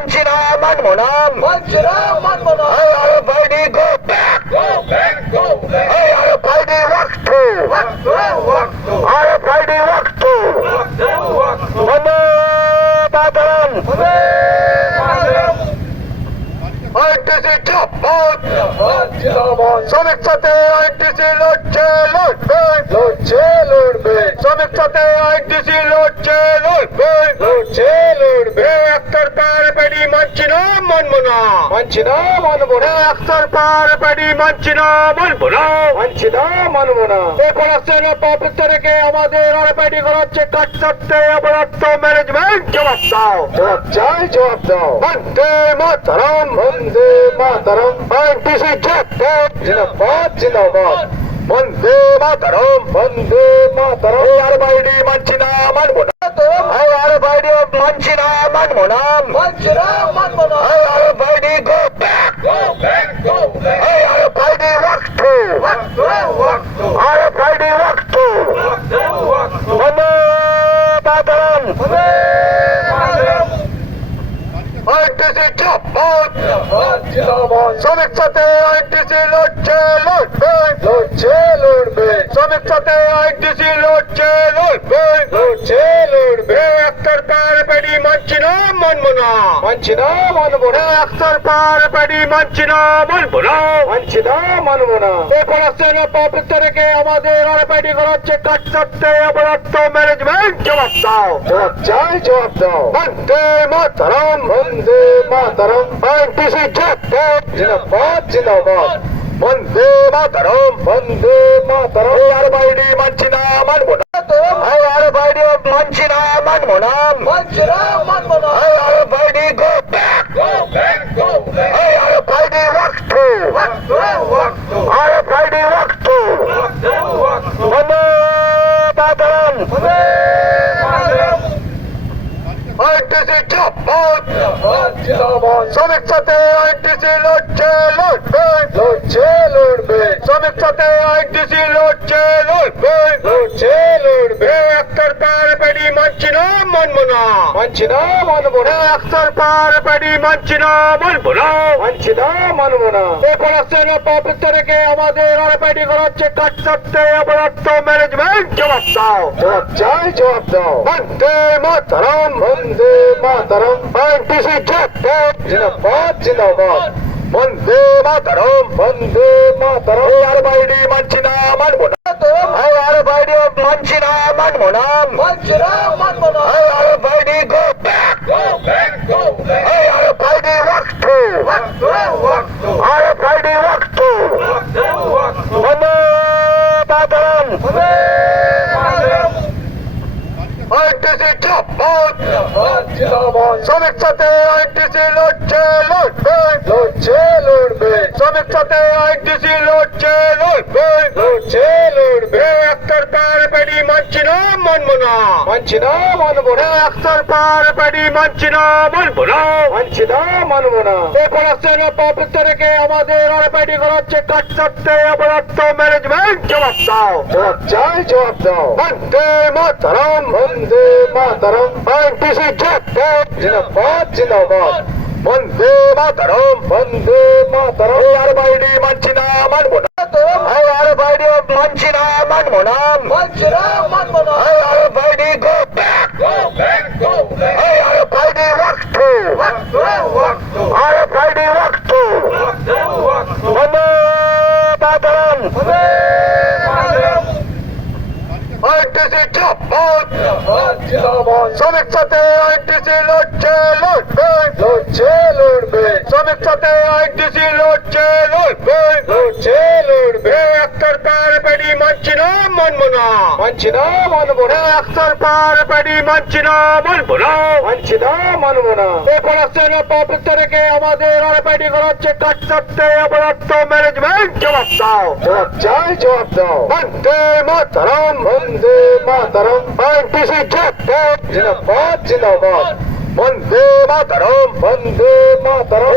মানছি না, মানবো না, মানছি না, মানবো না। RFID go back, Go back, go back. RFID walk to, Walk through, walk through. RFID walk to, Walk through, walk through. Bande Mataram, Bande Mataram. ITC জিন্দাবাদ, জিন্দাবাদ, জিন্দাবাদ। শ্রমিক সাথে আইটিসি লড়ছে, লড়বে, লড়ছে, লড়বে। শ্রমিক সাথে আইটিসি লড়ছে, লড়বে, লড়ছে, লড়বে। একতরফার পেডি মানছি না, মানবো না, মানছি না, মানবো না। একতরফার পেডি মানছি না, মানবো না। মানছি না, মানবো না। কোলাসের পাপিত্র রেখে আমাদের আরপাইডি করাচ্ছে কাজ করতে অপরাধ ম্যানেজমেন্ট জবাব দাও, জবাব চাই, জবাব দাও। বন্দে মাতরম, বন্দে মাতরম। আইটিসি জিন্দাবাদ, জিন্দাবাদ, জিন্দাবাদ। বন্দে মাতরম, বন্দে মাতরম। আরপাইডি মানছি না, মানবো না, আরপাইডি মানছি না, মানবো না, মানছি না, মানবো না। RPID go back, Go back, go back. RPID walk through, Walk through, walk through. RPID walk through, Walk through, walk through. Bande Mataram, Bande Mataram. ITC জিন্দাবাদ, জিন্দাবাদ, জিন্দাবাদ। শ্রমিক সাথে আইটিসি লড়ছে, লড়বে, লড়ছে, লড়বে। শ্রমিক সাথে আইটিসি লড়ছে, লড়বে, লড়ছে, লড়বে। একতরফার পেডি মানছি না, মানবো না, মানছি না, মানবো না। একতরফার পেডি মানছি না, মানবো না। মানছি না, মানবো না। কোলাসের পাপিত্র রেখে আমাদের আরপাইডি করাচ্ছে কাজ করতে অপরাধ ম্যানেজমেন্ট জবাব দাও, জবাব চাই, জবাব দাও। বন্দে মাতরম, বন্দে মাতরম। আইটিসি জিন্দাবাদ, জিন্দাবাদ, জিন্দাবাদ। বন্দে মাতরম, বন্দে মাতরম। আরপাইডি মানছি না, মানবো না, আরপাইডি মানছি না, মানবো না, মানছি না, মানবো না। RPID go back, Go back, go back. RPID walk through, Walk through, walk through. RPID walk through, Walk through, walk through. Bande Mataram, Bande Mataram. ITC জিন্দাবাদ, জিন্দাবাদ, জিন্দাবাদ। শ্রমিক সাথে আইটিসি লড়ছে, লড়বে, লড়ছে, লড়বে। শ্রমিক সাথে আইটিসি লড়ছে, লড়বে, লড়ছে, লড়বে। একতরফার পেডি মানছি না, মানবো না, মানছি না, মানবো না। একতরফার পেডি মানছি না, মানবো না। মানছি না, মানবো না। কোলাসের পাপিত্র রেখে আমাদের আরপাইডি করাচ্ছে কাজ করতে অপরাধ ম্যানেজমেন্ট জবাব দাও, জবাব চাই, জবাব দাও। বন্দে মাতরম, বন্দে মাতরম। আইটিসি জিন্দাবাদ, জিন্দাবাদ, জিন্দাবাদ। বন্দে মাতরম, বন্দে মাতরম। আরপাইডি মানছি না, মানবো না, আরপাইডি মানছি না, মানবো না, মানছি না, মানবো না। RPID go back, Go back, go back. RPID walk through, Walk through, walk through. RPID walk through, Walk through, walk through. Bande Mataram, Bande Mataram. ITC জিন্দাবাদ, জিন্দাবাদ, জিন্দাবাদ। শ্রমিক সাথে আইটিসি লড়ছে, লড়বে, লড়ছে, লড়বে। শ্রমিক সাথে আইটিসি লড়ছে, লড়বে, লড়ছে, লড়বে। একতরফার পেডি মানছি না, মানবো না, মানছি না, মানবো না। একতরফার পেডি মানছি না, মানবো না। মানছি না, মানবো না। কোলাসের পাপিত্র রেখে আমাদের আরপাইডি করাচ্ছে কাজ করতে অপরাধ ম্যানেজমেন্ট জবাব দাও, জবাব চাই, জবাব দাও। বন্দে মাতরম, বন্দে মাতরম। আইটিসি জিন্দাবাদ, জিন্দাবাদ, জিন্দাবাদ। বন্দে মাতরম, বন্দে মাতরম। আরপাইডি মানছি না, মানবো না, আরপাইডি মানছি না, মানবো না, মানছি না, মানবো না। RPID go back, Go back, go back. RPID walk through, Walk through, walk through. RPID walk through, Walk through, walk through. Bande Mataram, Bande Mataram. ITC জিন্দাবাদ, জিন্দাবাদ, জিন্দাবাদ। শ্রমিক সাথে আইটিসি লড়ছে, লড়বে, লড়ছে, লড়বে। শ্রমিক সাথে আইটিসি লড়ছে, লড়বে, লড়ছে, লড়বে। একতরফার পেডি মানছি না, মানবো না, মানছি না, মানবো না। একতরফার পেডি মানছি না, মানবো না। মানছি না, মানবো না। কোলাসের পাপিত্র রেখে আমাদের আরপাইডি করাচ্ছে কাজ করতে অপরাধ ম্যানেজমেন্ট জবাব দাও, জবাব চাই, জবাব দাও। বন্দে মাতরম, বন্দে মাতরম। আইটিসি জিন্দাবাদ, জিন্দাবাদ, জিন্দাবাদ। বন্দে মাতরম, বন্দে মাতরম।